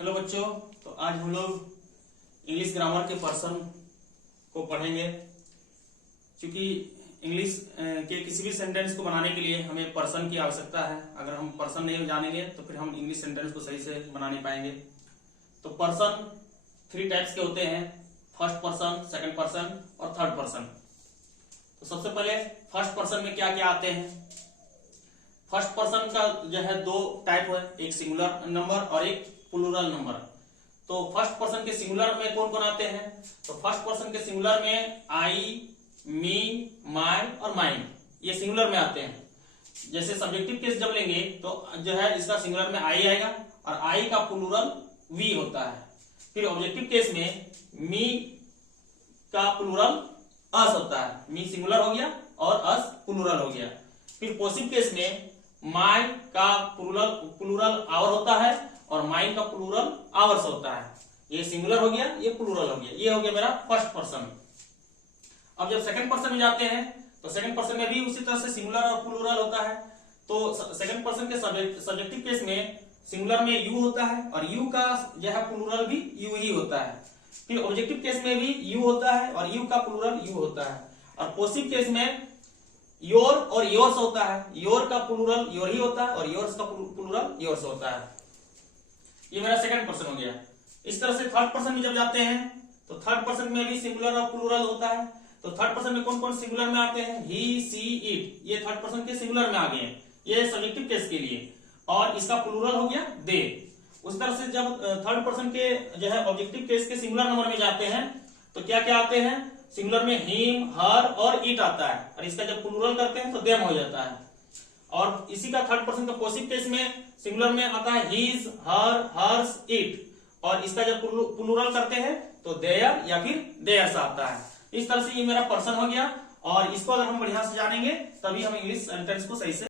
Hello बच्चों। तो आज हम लोग इंग्लिश ग्रामर के पर्सन को पढ़ेंगे। क्योंकि इंग्लिश के किसी भी सेंटेंस को बनाने के लिए हमें पर्सन की आवश्यकता है। अगर हम पर्सन नहीं जानेंगे तो फिर हम इंग्लिश सेंटेंस को सही से बना नहीं पाएंगे। तो पर्सन 3 टाइप्स के होते हैं, फर्स्ट पर्सन, सेकंड पर्सन और थर्ड पर्सन। तो सबसे पहले फर्स्ट पर्सन में क्या क्या आते हैं। फर्स्ट पर्सन का जो है 2 टाइप है, एक सिंगुलर नंबर और एक प्लूरल नंबर। तो फर्स्ट पर्सन के सिंगुलर में कौन कौन आते हैं। तो फर्स्ट पर्सन के सिंगुलर में आई, मी, माय और माइन, ये सिंगुलर में आते हैं। जैसे सब्जेक्टिव केस जब लेंगे तो जो है इसका सिंगुलर में आई आएगा और आई का प्लूरल वी होता है। फिर ऑब्जेक्टिव केस में मी का प्लूरल अस होता है, मी सिंगुलर हो गया और अस प्लूरल हो गया। फिर पॉसिव केस में माय का प्लूरल आवर होता है और माइन का प्लूरल आवर्स होता है। ये सिंगुलर हो गया, ये प्लूरल हो गया। ये हो गया मेरा फर्स्ट पर्सन। अब जब सेकंड पर्सन में जाते हैं तो सेकंड पर्सन में भी उसी तरह से सिंगुलर और प्लूरल होता है। तो सेकंड पर्सन के सब्जेक्टिव केस में सिंगुलर में यू होता है और यू का जो है प्लूरल भी यू ही होता है। फिर ऑब्जेक्टिव केस में भी यू होता है और यू का प्लूरल यू होता है। और पॉसिव केस में योर और योर्स होता है, योर का प्लूरल योर ही होता है और योर्स का प्लूरल योर्स होता है। ये मेरा सेकंड पर्सन हो गया। इस तरह से थर्ड पर्सन में जब जाते हैं तो थर्ड पर्सन में भी सिंगुलर और प्लूरल होता है। तो थर्ड पर्सन में कौन कौन सिंगुलर में आते हैं, ही, सी, इट, ये थर्ड पर्सन के सिंगुलर में आ गए हैं, ये सब्जेक्टिव केस के लिए। और इसका प्लूरल हो गया दे। उस तरह से जब थर्ड पर्सन के जो है ऑब्जेक्टिव केस के सिंगुलर नंबर में जाते हैं तो क्या क्या आते हैं, सिंगुलर में हिम, हर और इट आता है और इसका जब प्लूरल करते हैं तो देम हो जाता है। और इसी का थर्ड पर्सन का पॉसिव केस में सिंगुलर में आता है हिज, हर, हर्स, इट और इसका जब प्लूरल करते हैं तो देयर या फिर देयर्स आता है। इस तरह से ये मेरा पर्सन हो गया और इसको अगर हम बढ़िया से जानेंगे तभी हम इंग्लिश सेंटेंस को सही से